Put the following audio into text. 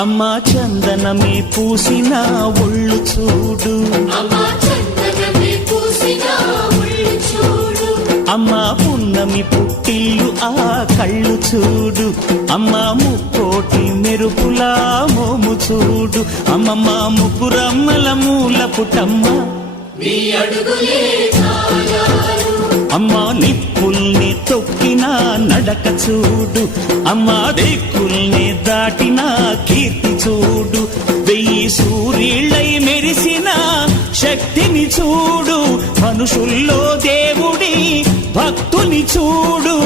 అమ్మా చందనమే పూసిన ఒళ్ళు చూడు, అమ్మా పున్నమి పుట్టిల్లు ఆ కళ్ళు చూడు, అమ్మా ముక్కోటి మెరుపులా మోము చూడు, అమ్మమ్మ ముగ్గురమ్మల మూల పుటమ్మ అమ్మా నిప్పుల్ని తొక్కిన నడక చూడు, అమ్మా దిక్కుల్ని దాటిన కీర్తి చూడు, 1000 సూర్యుళ్ళై మెరిసిన శక్తిని చూడు, మనుషుల్లో దేవుడి భక్తుని చూడు.